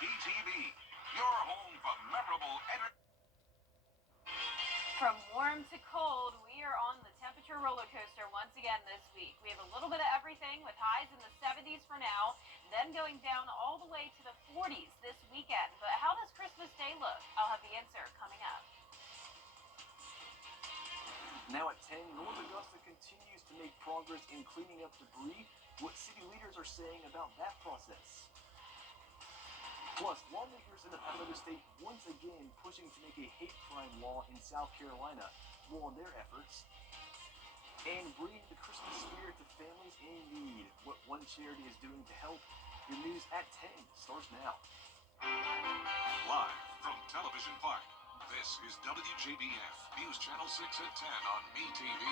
WJBF, your home for memorable entertainment. From warm to cold, we are on the temperature roller coaster once again this week. We have a little bit of everything with highs in the 70s for now, then going down all the way to the 40s this weekend. But how does Christmas Day look? I'll have the answer coming up. Now at 10, North Augusta continues to make progress in cleaning up debris. What city leaders are saying about that process. Plus, lawmakers in the Palmetto State once again pushing to make a hate crime law in South Carolina. More on their efforts. And bringing the Christmas spirit to families in need. What one charity is doing to help. Your news at 10 starts now. Live from Television Park, this is WJBF, News Channel 6 at 10 on MeTV.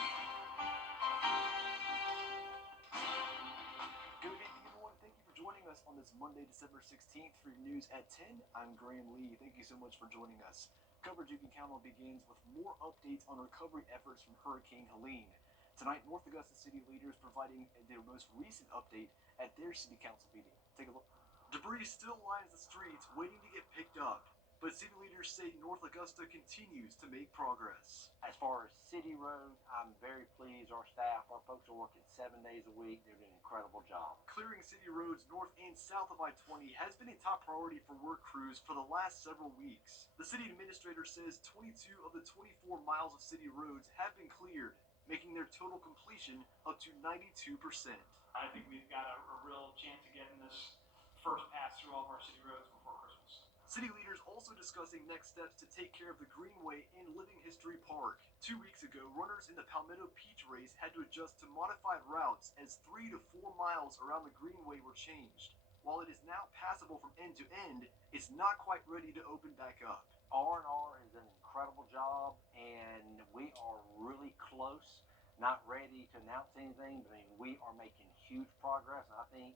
Good evening, everyone. Thank you for joining us on this Monday, December 16th for your news at 10. I'm Graham Lee. Thank you so much for joining us. Coverage you can count on begins with more updates on recovery efforts from Hurricane Helene. Tonight, North Augusta city leaders providing their most recent update at their city council meeting. Take a look. Debris still lines the streets waiting to get picked up, but city leaders say North Augusta continues to make progress. As far as city roads, I'm very pleased. Our staff, our folks are working 7 days a week. They're doing an incredible job. Clearing city roads north and south of I-20 has been a top priority for work crews for the last several weeks. The city administrator says 22 of the 24 miles of city roads have been cleared, making their total completion up to 92%. I think we've got a real chance of getting this first pass through all of our city roads before Christmas. City leaders also discussing next steps to take care of the Greenway in Living History Park. 2 weeks ago, runners in the Palmetto Peach Race had to adjust to modified routes as 3 to 4 miles around the Greenway were changed. While it is now passable from end to end, it's not quite ready to open back up. R&R is an incredible job, and we are really close. Not ready to announce anything, but I mean, we are making huge progress. I think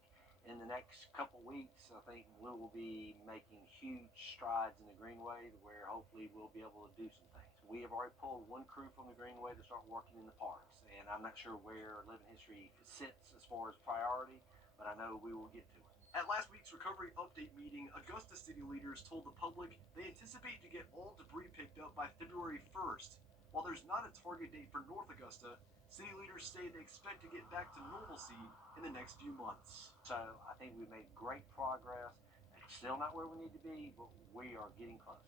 in the next couple weeks, I think we will be making huge strides in the Greenway where hopefully we'll be able to do some things. We have already pulled one crew from the Greenway to start working in the parks, and I'm not sure where Living History sits as far as priority, but I know we will get to it. At last week's recovery update meeting, Augusta city leaders told the public they anticipate to get all debris picked up by February 1st. While there's not a target date for North Augusta, city leaders say they expect to get back to normalcy in the next few months. So I think we've made great progress. It's still not where we need to be, but we are getting close.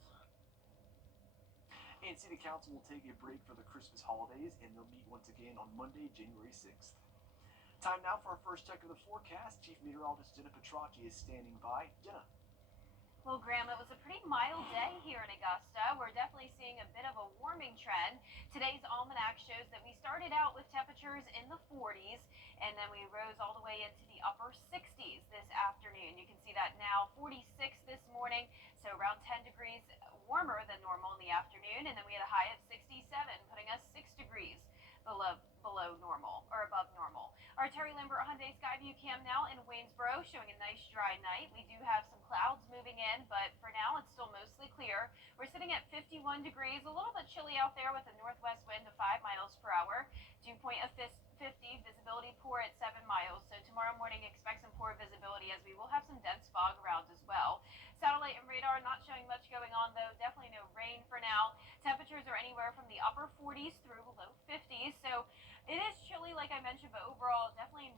And City Council will take a break for the Christmas holidays, and they'll meet once again on Monday, January 6th. Time now for our first check of the forecast. Chief Meteorologist Jenna Petracci is standing by. Jenna. Well, Graham, it was a pretty mild day here in Augusta. We're definitely seeing a bit of a warming trend. Today's almanac shows that we started out with temperatures in the 40s, and then we rose all the way into the upper 60s this afternoon. You can see that now, 46 this morning, so around 10 degrees warmer than normal in the afternoon, and then we had a high of 67, putting us 6 degrees below normal, or above normal. Our Terry Lambert Hyundai Skyview cam now in Waynesboro, showing a nice dry night. We do have some clouds moving in, but for now it's still mostly clear. We're sitting at 51 degrees, a little bit chilly out there with a northwest wind of 5 miles per hour. Dew point of 50, visibility poor at 7 miles. So tomorrow morning expect some poor visibility as we will have some dense fog around as well. Satellite and radar not showing much going on though. Definitely no rain for now. Temperatures are anywhere from the upper 40s through low 50s. So it is chilly, like I mentioned, but overall definitely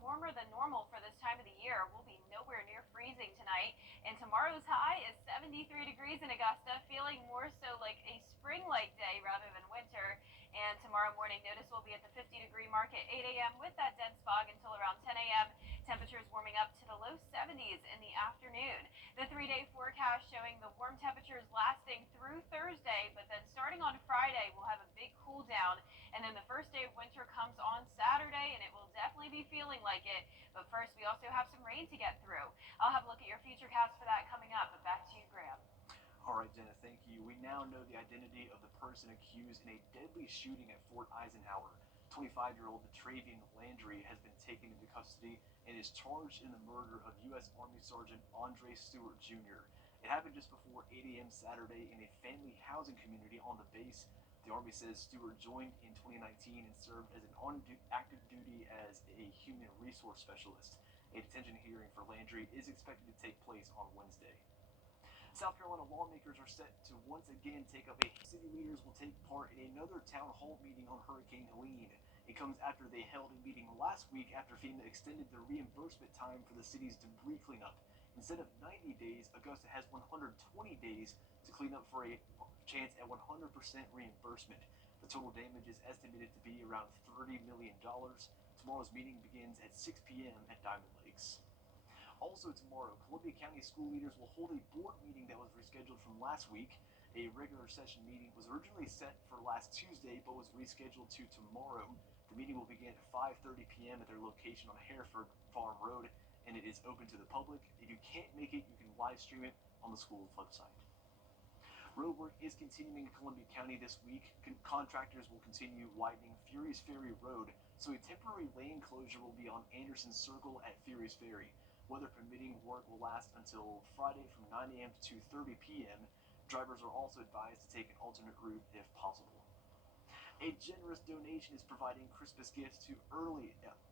warmer than normal for this time of the year. We'll be nowhere near freezing tonight. And tomorrow's high is 73 degrees in Augusta, feeling more so like a spring-like day rather than winter. And tomorrow morning, notice we'll be at the 50-degree mark at 8 a.m. with that dense fog until around 10 a.m. Temperatures warming up to the low 70s in the afternoon. The 3-day forecast showing the warm temperatures lasting through Thursday, but then starting on Friday, we'll have a big cool down. And then the first day of winter comes on Saturday, and it will definitely be feeling like it. But first, we also have some rain to get through. I'll have a look at your futurecast for that coming up, but back to you, Graham. All right, Jenna, thank you. We now know the identity of the person accused in a deadly shooting at Fort Eisenhower. 25-year-old Travian Landry has been taken into custody and is charged in the murder of U.S. Army Sergeant Andre Stewart Jr. It happened just before 8 a.m. Saturday in a family housing community on the base. The Army says Stewart joined in 2019 and served as an active duty as a human resource specialist. A detention hearing for Landry is expected to take place on Wednesday. South Carolina lawmakers are set to once again take up city leaders will take part in another town hall meeting on Hurricane Helene. It comes after they held a meeting last week after FEMA extended the reimbursement time for the city's debris cleanup. Instead of 90 days, Augusta has 120 days to clean up for a chance at 100% reimbursement. The total damage is estimated to be around $30 million. Tomorrow's meeting begins at 6 p.m. at Diamond Lakes. Also tomorrow, Columbia County school leaders will hold a board meeting that was rescheduled from last week. A regular session meeting was originally set for last Tuesday, but was rescheduled to tomorrow. The meeting will begin at 5:30 p.m. at their location on Hereford Farm Road, and it is open to the public. If you can't make it, you can live stream it on the school's website. Road work is continuing in Columbia County this week. Contractors will continue widening Furious Ferry Road, so a temporary lane closure will be on Anderson Circle at Furious Ferry. Weather permitting, work will last until Friday from 9 a.m. to 2:30 p.m. Drivers are also advised to take an alternate route if possible. A generous donation is providing Christmas gifts to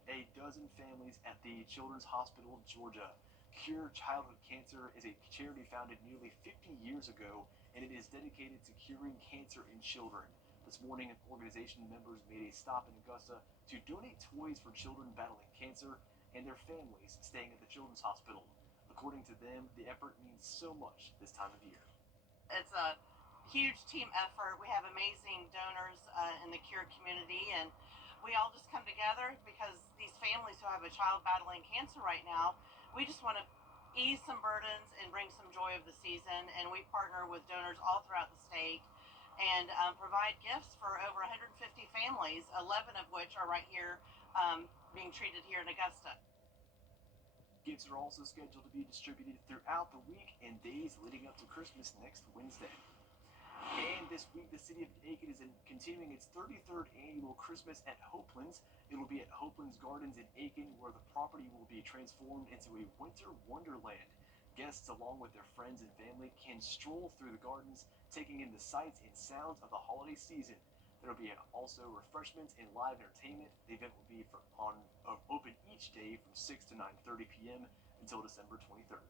a dozen families at the Children's Hospital of Georgia. Cure Childhood Cancer is a charity founded nearly 50 years ago, and it is dedicated to curing cancer in children. This morning, organization members made a stop in Augusta to donate toys for children battling cancer and their families staying at the Children's Hospital. According to them, the effort means so much this time of year. It's a huge team effort. We have amazing donors in the Cure community, and we all just come together because these families who have a child battling cancer right now, we just want to ease some burdens and bring some joy of the season, and we partner with donors all throughout the state and provide gifts for over 150 families, 11 of which are right here being treated here in Augusta. Gifts are also scheduled to be distributed throughout the week and days leading up to Christmas next Wednesday. And this week, the city of Aiken is continuing its 33rd annual Christmas at Hopelands. It will be at Hopelands Gardens in Aiken, where the property will be transformed into a winter wonderland. Guests, along with their friends and family, can stroll through the gardens, taking in the sights and sounds of the holiday season. There will be also refreshments and live entertainment. The event will be open each day from 6 to 9:30 p.m. until December 23rd.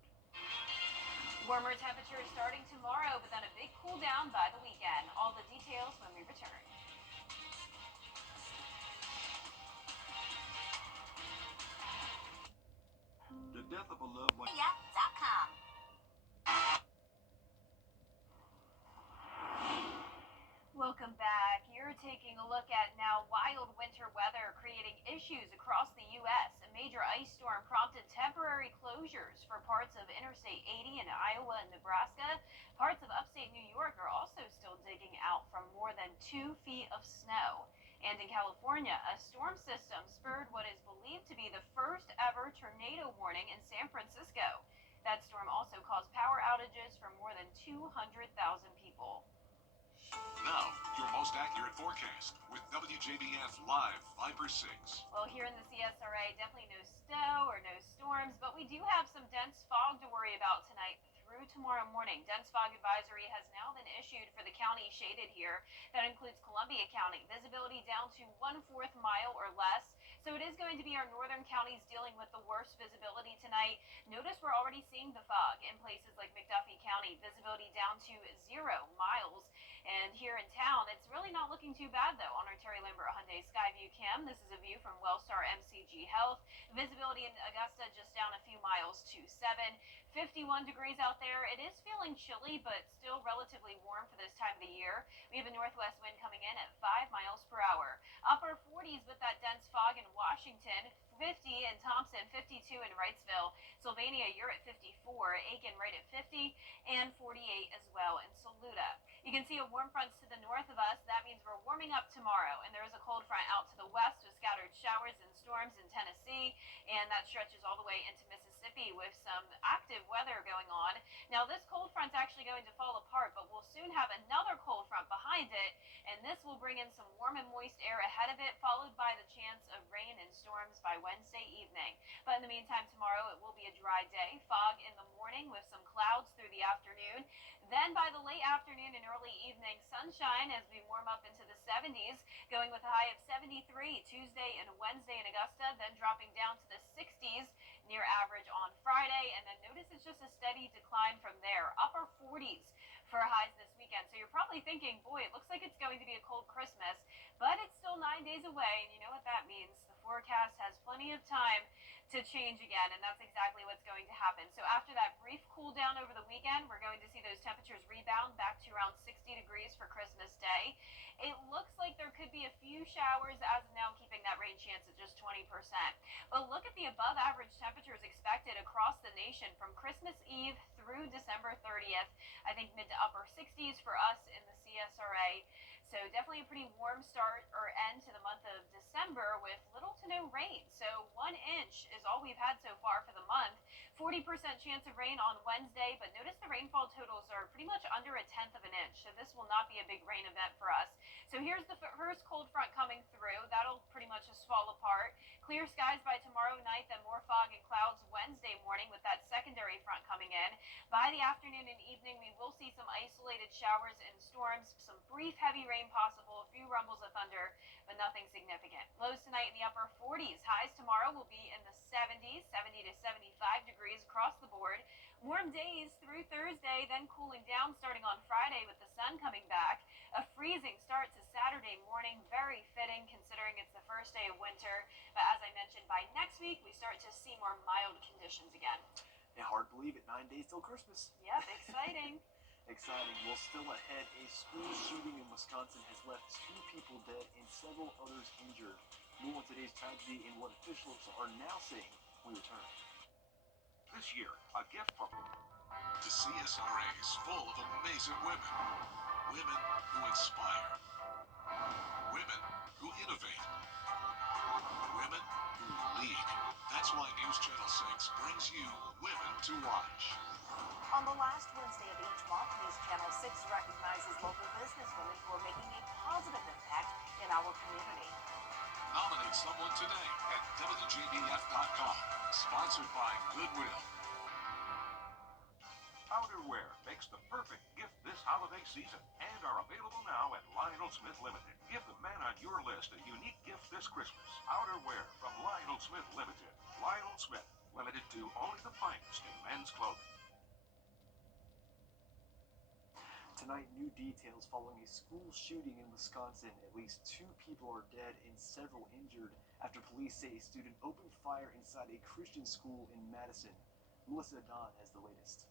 Warmer temperatures starting tomorrow, but then a big cool down by the weekend. All the details when we return. The death of a loved one. Welcome back. You're taking a look at now wild winter weather creating issues across the U.S. A major ice storm prompted temporary closures for parts of Interstate 80 in Iowa and Nebraska. Parts of upstate New York are also still digging out from more than 2 feet of snow. And in California, a storm system spurred what is believed to be the first ever tornado warning in San Francisco. That storm also caused power outages for more than 200,000 people. Now, your most accurate forecast with WJBF Live 5/6. Well, here in the CSRA, definitely no snow or no storms, but we do have some dense fog to worry about tonight through tomorrow morning. Dense fog advisory has now been issued for the county shaded here. That includes Columbia County. Visibility down to 1/4 mile or less. So it is going to be our northern counties dealing with the worst visibility tonight. Notice we're already seeing the fog in places like McDuffie County. Visibility down to 0 miles. And here in town, it's really not looking too bad, though. On our Terry Lambert Hyundai Skyview Cam, this is a view from Wellstar MCG Health. Visibility in Augusta just down a few miles to 7. 51 degrees out there. It is feeling chilly, but still relatively warm for this time of the year. We have a northwest wind coming in at 5 miles per hour. Upper 40s with that dense fog in Washington. 50 in Thompson, 52 in Wrightsville. Sylvania, you're at 54. Aiken right at 50 and 48 as well in Saluda. You can see a warm front to the north of us. That means we're warming up tomorrow. And there is a cold front out to the west with scattered showers and storms in Tennessee. And that stretches all the way into Mississippi with some active weather going on. Now, this cold front's actually going to fall apart, but we'll soon have another cold front behind it. And this will bring in some warm and moist air ahead of it, followed by the chance of rain and storms by Wednesday evening. But in the meantime, tomorrow it will be a dry day. Fog in the morning with some clouds through the afternoon. Then by the late afternoon and early evening, sunshine as we warm up into the 70s, going with a high of 73 Tuesday and Wednesday in Augusta, then dropping down to the 60s near days away, and you know what that means. The forecast has plenty of time to change again, and that's exactly what's going to happen. So after that brief cool down over the weekend, we're going to see those temperatures rebound back to around 60 degrees for Christmas Day. It looks like there could be a few showers as of now, keeping that rain chance at just 20%. But look at the above average temperatures expected across the nation from Christmas Eve through December 30th. I think mid to upper 60s for us in the CSRA. So definitely a pretty warm start or end to the month of December with little to no rain. So 1 inch is all we've had so far for the month. 40% chance of rain on Wednesday, but notice the rainfall totals are pretty much under a tenth of an inch. So this will not be a big rain event for us. So here's the first cold front coming through. That'll pretty much just fall apart. Clear skies by tomorrow night, then more fog and clouds Wednesday morning with that secondary front coming in. By the afternoon and evening, we will see some isolated showers and storms, some brief heavy rain possible, a few rumbles of thunder, but nothing significant. Lows tonight in the upper 40s. Highs tomorrow will be in the 70s, 70 to 75 degrees across the board. Warm days through Thursday, then cooling down starting on Friday with the sun coming back. A freezing start to Saturday morning, very fitting considering it's the first day of winter. But as I mentioned, by next week, we start to see more mild conditions again. Yeah, hard to believe it. 9 days till Christmas. Yep, exciting. Exciting. Well, still ahead, a school shooting in Wisconsin has left 2 people dead and several others injured. More on today's tragedy and what officials are now saying. We return. This year, a gift from the CSRA is full of amazing women. Women who inspire. Women who innovate. Women who lead. That's why News Channel 6 brings you Women to Watch. On the last Wednesday of each month, News Channel 6 recognizes local businesswomen who are making a positive impact in our community. Nominate someone today at WJBF.com. Sponsored by Goodwill. Outerwear makes the perfect gift this holiday season and are available now at Lionel Smith Limited. Give the man on your list a unique gift this Christmas. Outerwear from Lionel Smith Limited. Lionel Smith, limited to only the finest in men's clothing. Tonight, new details following a school shooting in Wisconsin. At least 2 people are dead and several injured after police say a student opened fire inside a Christian school in Madison. Melissa Don has the latest.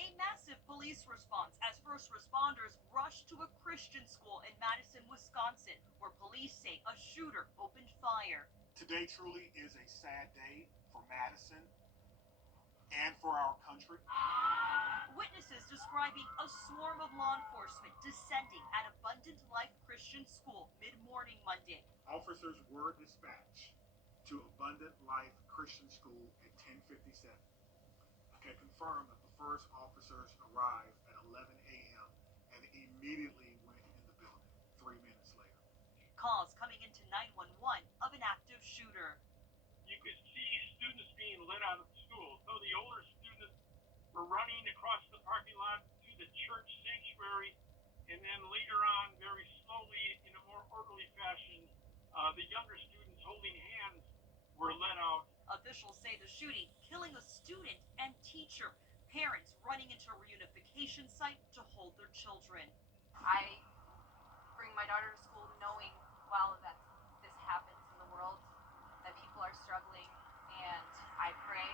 A massive police response as first responders rushed to a Christian school in Madison, Wisconsin, where police say a shooter opened fire. Today truly is a sad day for Madison and for our country. Witnesses describing a swarm of law enforcement descending at Abundant Life Christian School mid-morning Monday. Officers were dispatched to Abundant Life Christian School at 10:57. I can confirm that the first officers arrived at 11 a.m. and immediately went in the building 3 minutes later. Calls coming into 911 of an active shooter. You could see students being let out of school. So the older students were running across the parking lot to the church sanctuary, and then later on, very slowly, in a more orderly fashion, the younger students holding hands were let out. Officials say the shooting killing a student and teacher. Parents running into a reunification site to hold their children. I bring my daughter to school knowing, wow, that this happens in the world, that people are struggling, and I pray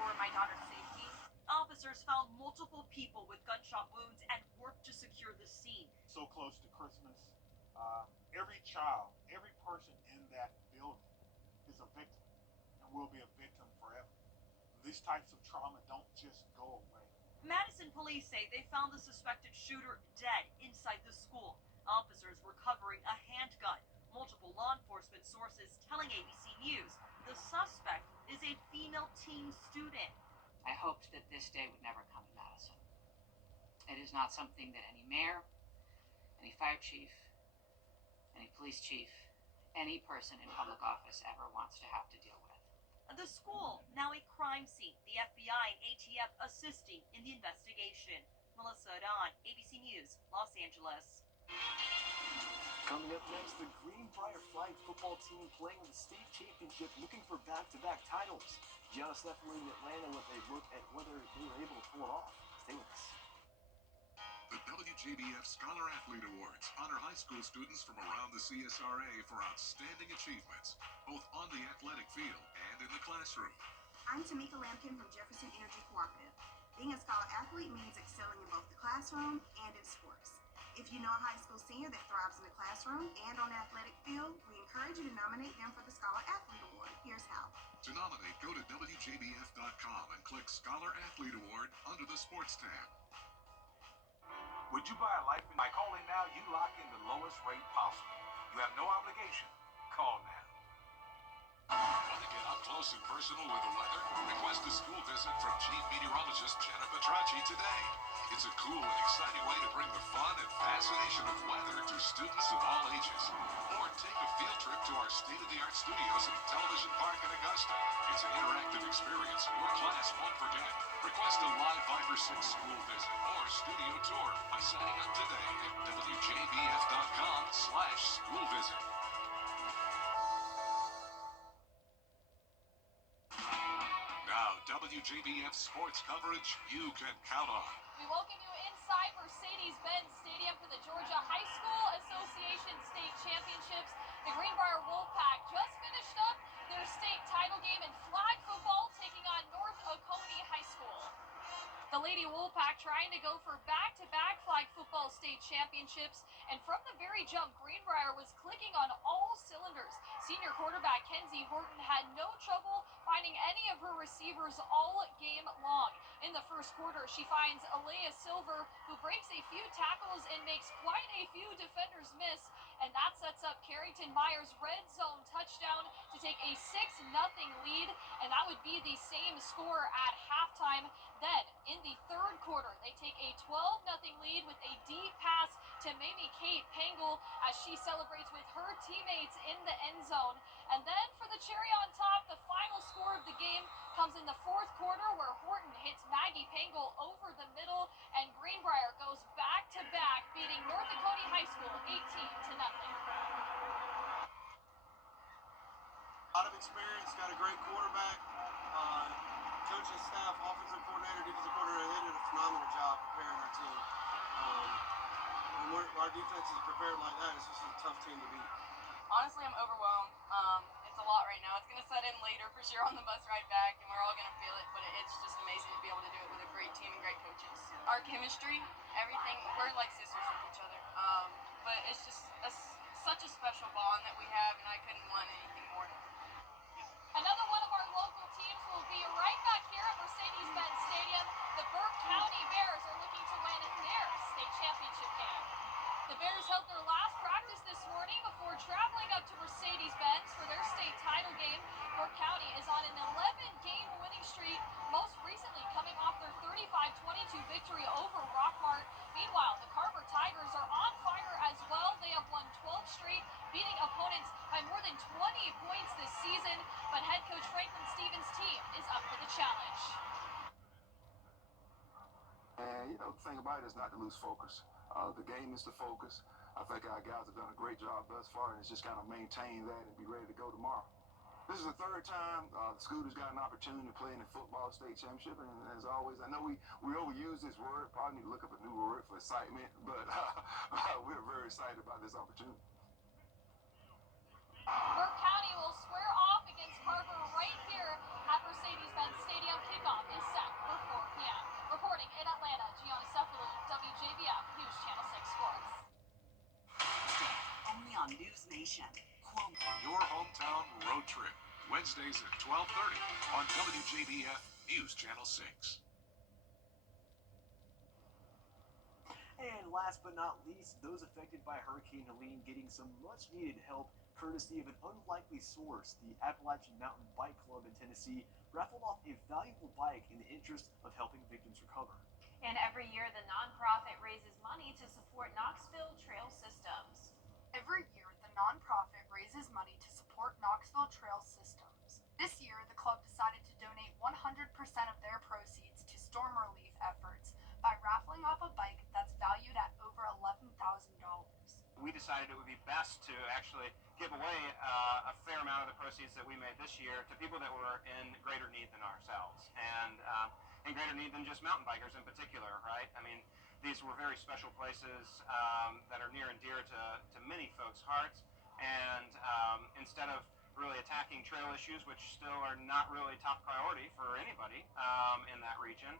for my daughter's safety. Officers found multiple people with gunshot wounds and worked to secure the scene. So close to Christmas, every child, every person in that building is a victim and will be a victim forever. These types of trauma don't just go away. Madison police say they found the suspected shooter dead inside the school. Officers recovering a handgun. Multiple law enforcement sources telling ABC News the suspect is a female teen student. I hoped that this day would never come in Madison. It is not something that any mayor, any fire chief, any police chief, any person in public office ever wants to have to deal with. The school, now a crime scene. The FBI and ATF assisting in the investigation. Melissa Don, ABC News, Los Angeles. Coming up next, the Greenbrier flag football team playing in the state championship, looking for back-to-back titles. Gianna Stefano in Atlanta with a look at whether they were able to pull it off. Stay with us. The WJBF Scholar Athlete Awards honor high school students from around the CSRA for outstanding achievements, both on the athletic field and in the classroom. I'm Tamika Lampkin from Jefferson Energy Cooperative. Being a Scholar Athlete means excelling in both the classroom and in sports. If you know a high school senior that thrives in the classroom and on the athletic field, we encourage you to nominate them for the Scholar Athlete Award. Here's how. To nominate, go to WJBF.com and click Scholar Athlete Award under the Sports tab. Would you buy a life? By calling now, you lock in the lowest rate possible. You have no obligation. Call now. Want to get up close and personal with the weather? Request a school visit from Chief Meteorologist Jenna Petracci today. It's a cool and exciting way to bring the fun and fascination of weather to students of all ages. Or take a field trip to our state-of-the-art studios at Television Park in Augusta. It's an interactive experience your class won't forget. Request a live 5 or 6 school visit or studio tour by signing up today at WJBF.com/school visit. Now, WJBF sports coverage you can count on. We welcome you inside Mercedes-Benz Stadium for the Georgia High School Association State Championships. The Greenbrier Wolfpack just finished up their state title game in flag football, taking on North Oconee High School. The Lady Wolfpack trying to go for back-to-back flag football state championships, and from the very jump, Greenbrier was clicking on all cylinders. Senior quarterback Kenzie Horton had no trouble finding any of her receivers all game long. In the first quarter, she finds Alea Silver, who breaks a few tackles and makes quite a few defenders miss, and that sets up Carrington Myers' red zone touchdown to take a 6-0 lead, and that would be the same score at halftime. Then, in the third quarter, they take a 12-0 lead with a deep pass to Mamie Kate Pangel as she celebrates with her teammates in the end zone. And then for the cherry on top, the final score of the game comes in the fourth quarter, where Horton hits Maggie Pangel over the middle, and Greenbrier goes back-to-back, beating North Oconee High School 18-0. A lot of experience, got a great quarterback. Coaching staff, offensive coordinator, defensive coordinator, they did a phenomenal job preparing our team. When our defense is prepared like that, it's just a tough team to beat. Honestly, I'm overwhelmed. It's a lot right now. It's going to set in later for sure on the bus ride back, and we're all going to feel it, but it's just amazing to be able to do it with a great team and great coaches. Our chemistry, everything, we're like sisters with each other. But it's just such a special bond that we have, and I couldn't want anything more. Another one of our local teams will be right back here at Mercedes-Benz Stadium. The Burke County Bears are looking to win their state championship game. The Bears held their last practice this morning before traveling up to Mercedes-Benz for their state title game. Burke County is on an 11-game winning streak, most recently coming off their 35-22 victory over Rockmart. Meanwhile, the Carver Tigers are on fire as well. They have won 12 straight, beating opponents by more than 20 points this season, but head coach Franklin Stevens' team is up for the challenge. And, the thing about it is not to lose focus. The game is the focus. I think our guys have done a great job thus far, and it's just kind of maintain that and be ready to go tomorrow. This is the third time the Scooters got an opportunity to play in the football state championship, and as always, I know we overuse this word. Probably need to look up a new word for excitement, but we're very excited about this opportunity. Burke County will square off against Carver right here at Mercedes-Benz Stadium. Kickoff is set for 4 p.m. Reporting in Atlanta, Gianna Cephalou, WJBF News Channel 6 Sports. Only on News Nation. Your hometown road trip, Wednesdays at 12:30 on WJBF News Channel 6. And last but not least, those affected by Hurricane Helene getting some much-needed help courtesy of an unlikely source. The Appalachian Mountain Bike Club in Tennessee raffled off a valuable bike in the interest of helping victims recover. And every year, the nonprofit raises money to support Knoxville trail systems. Every year, the nonprofit raises money to support Knoxville trail systems. This year, the club decided to donate 100% of their proceeds to storm relief efforts by raffling off a bike that's valued at over $11,000. We decided it would be best to actually give away a fair amount of the proceeds that we made this year to people that were in greater need than ourselves, and in greater need than just mountain bikers in particular, right? I mean, these were very special places that are near and dear to many folks' hearts. And instead of really attacking trail issues, which still are not really top priority for anybody in that region,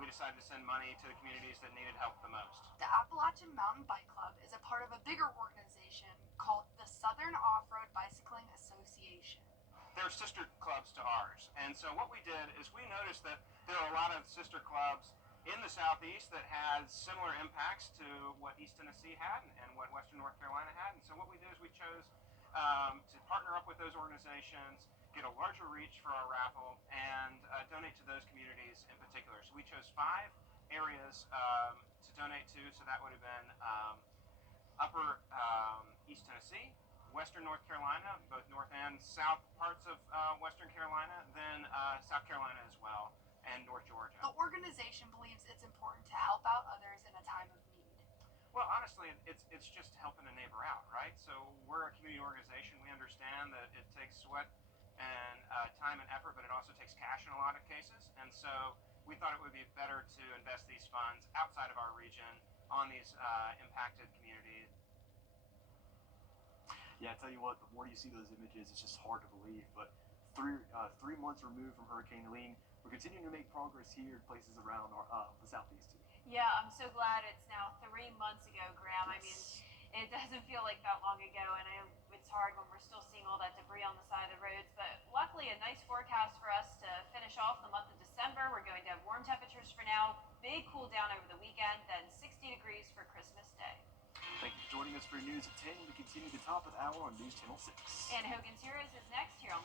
we decided to send money to the communities that needed help the most. The Appalachian Mountain Bike Club is a part of a bigger organization called the Southern Off-Road Bicycling Association. They're sister clubs to ours. And so what we did is we noticed that there are a lot of sister clubs in the Southeast that had similar impacts to what East Tennessee had and what Western North Carolina had. And so what we did is we chose to partner up with those organizations, get a larger reach for our raffle, and donate to those communities in particular. So we chose 5 areas to donate to. So that would have been upper East Tennessee, Western North Carolina, both north and south parts of Western Carolina, then South Carolina as well, and North Georgia. The organization believes it's important to help out others in a time of need. Well, honestly, it's just helping a neighbor out, right? So we're a community organization. We understand that it takes sweat and time and effort, but it also takes cash in a lot of cases. And so we thought it would be better to invest these funds outside of our region on these impacted communities. Yeah, I tell you what, the more you see those images, it's just hard to believe. But 3 months removed from Hurricane Helene, we're continuing to make progress here in places around the Southeast too. Yeah, I'm so glad it's now 3 months ago, Graham. I mean, it doesn't feel like that long ago, and I know it's hard when we're still seeing all that debris on the side of the roads, but luckily a nice forecast for us to finish off the month of December. We're going to have warm temperatures for now, big cool down over the weekend, then 60 degrees for Christmas Day. Thank you for joining us for News at 10. We continue the top of the hour on News Channel 6. And Hogan's Heroes is next here on